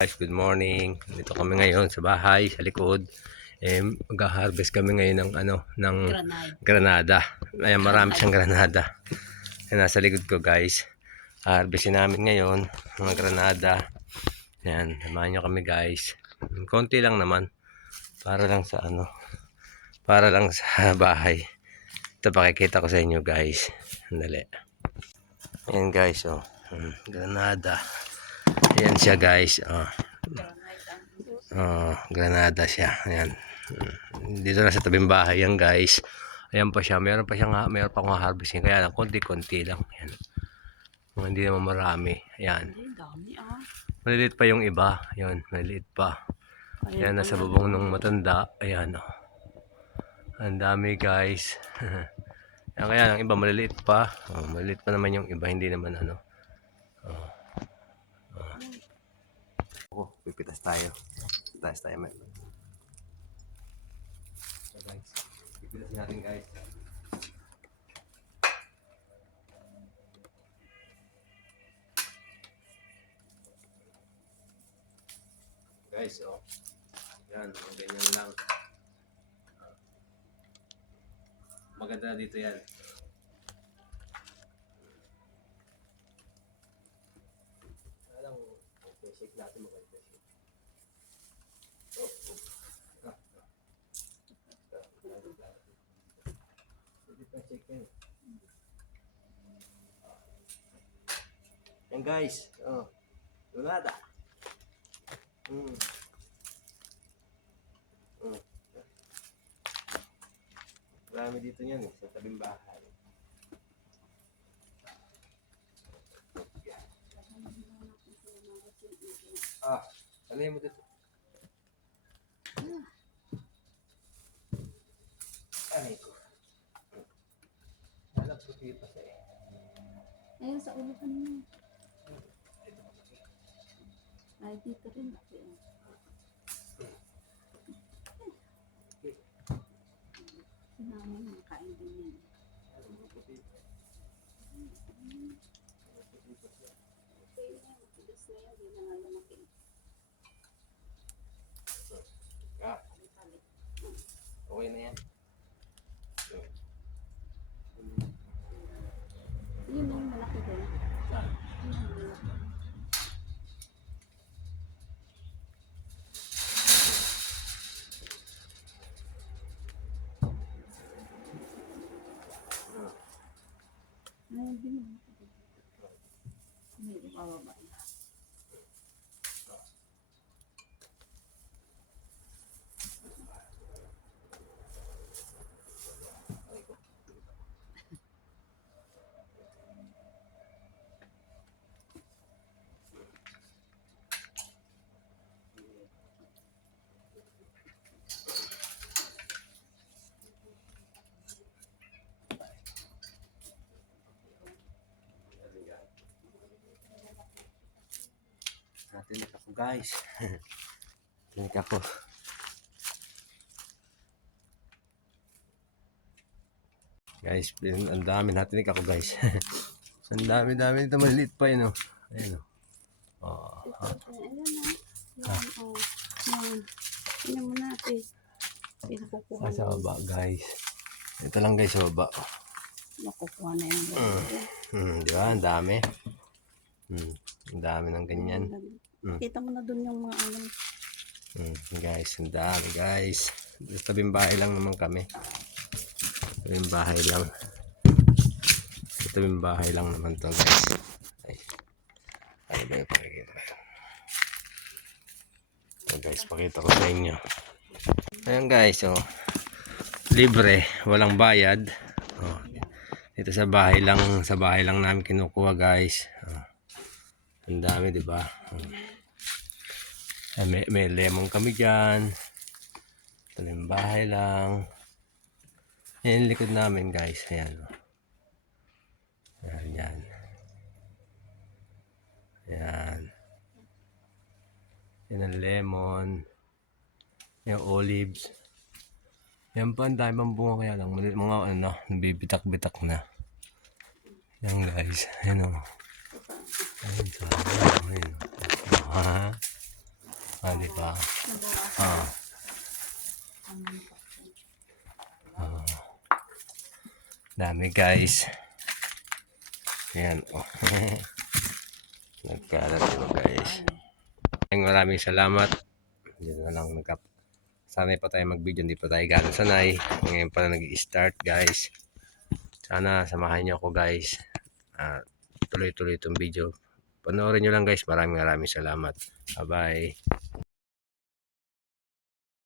Guys, good morning. Dito kami ngayon sa bahay, sa likod. Mag-harvest kami ngayon ng granada. Ayan, marami siyang granada. Ayan, nasa likod ko, guys. Harvestin namin ngayon mga granada. Ayan, samahan nyo kami, guys. Konti lang naman. Para lang sa para lang sa bahay. Ito pakikita ko sa inyo, guys. Sandali. Ayan, guys, oh. Granada. Ayan siya, guys. Granada siya. Ayan. Dito na sa tabing bahay yan, guys. Ayan pa siya. Meron pa akong harvesting. Kaya lang, konti-konti lang. Ayan. Hindi naman marami. Ayan. Maliliit pa yung iba. Ayan, maliliit pa. Ayan, nasa bubong ng matanda. Ayan, oh. Ang dami, guys. Ayan, kaya lang, iba maliliit pa. Maliliit pa naman yung iba. Hindi naman pipitas tayo. Pipitas tayo, man. So, guys, pipitas natin, guys. Guys, oh. Yan, ganyan lang. Maganda dito yan. Alam mo, okay, shake natin maganda. Yan, guys, oh. Granada. Marami dito yan sa tabing bahay. Ano mo dito? Ay ko. Alam ko pa sa Ayun, sa ulo ka niya. Ay, dito rin. Sinamay, makain din yan. Okay na yan. Yun na yung malaki din. Ayun din. May ibababa. Natinik ako, guys. Natinik ako. Guys, ang dami natinik ako, guys. Ang dami nito, maliit pa yun, oh. Ayun, oh. Ayan na. Tingnan mo natin. Pinakukuha Sa baba, guys. Ito lang, guys, sa baba. Nakukuha na yun. Di ba? Ang dami. Ang dami ng ganyan. Kita mo na dun yung mga Guys, ang dami, guys. Sa tabing bahay lang naman kami. Tabing bahay lang. Sa tabing bahay lang naman to, guys. Ay. Ano ba yung pakikita? So, guys, pakita ko sa inyo. Ayan, guys, oh. Libre, walang bayad. Oh. Dito sa bahay lang namin kinukuha, guys. Oh. Ang dami, di ba? May lemon kami dyan. Ito yung bahay lang. Yan yung likod namin, guys. Ayan. Ayan, yan. Ayan. Yan ang lemon. Yung olives. Yan pa, ang dami pang bunga, kaya lang. Mga nabibitak-bitak na. Yan, guys. Ayan, o. Ayun, sayang. Ayun. Di ba? Nabawasan Ah, ang dami guys. Ayan, oh. Nagkalat ko guys. Maraming salamat. Diyan na lang sanay pa tayo mag-video, hindi pa tayo gano'n sanay. Ngayon pa na nag-i-start guys. Sana samahan niyo ako guys. Tuloy-tuloy itong video. Panoorin nyo lang guys. Maraming salamat. Bye-bye.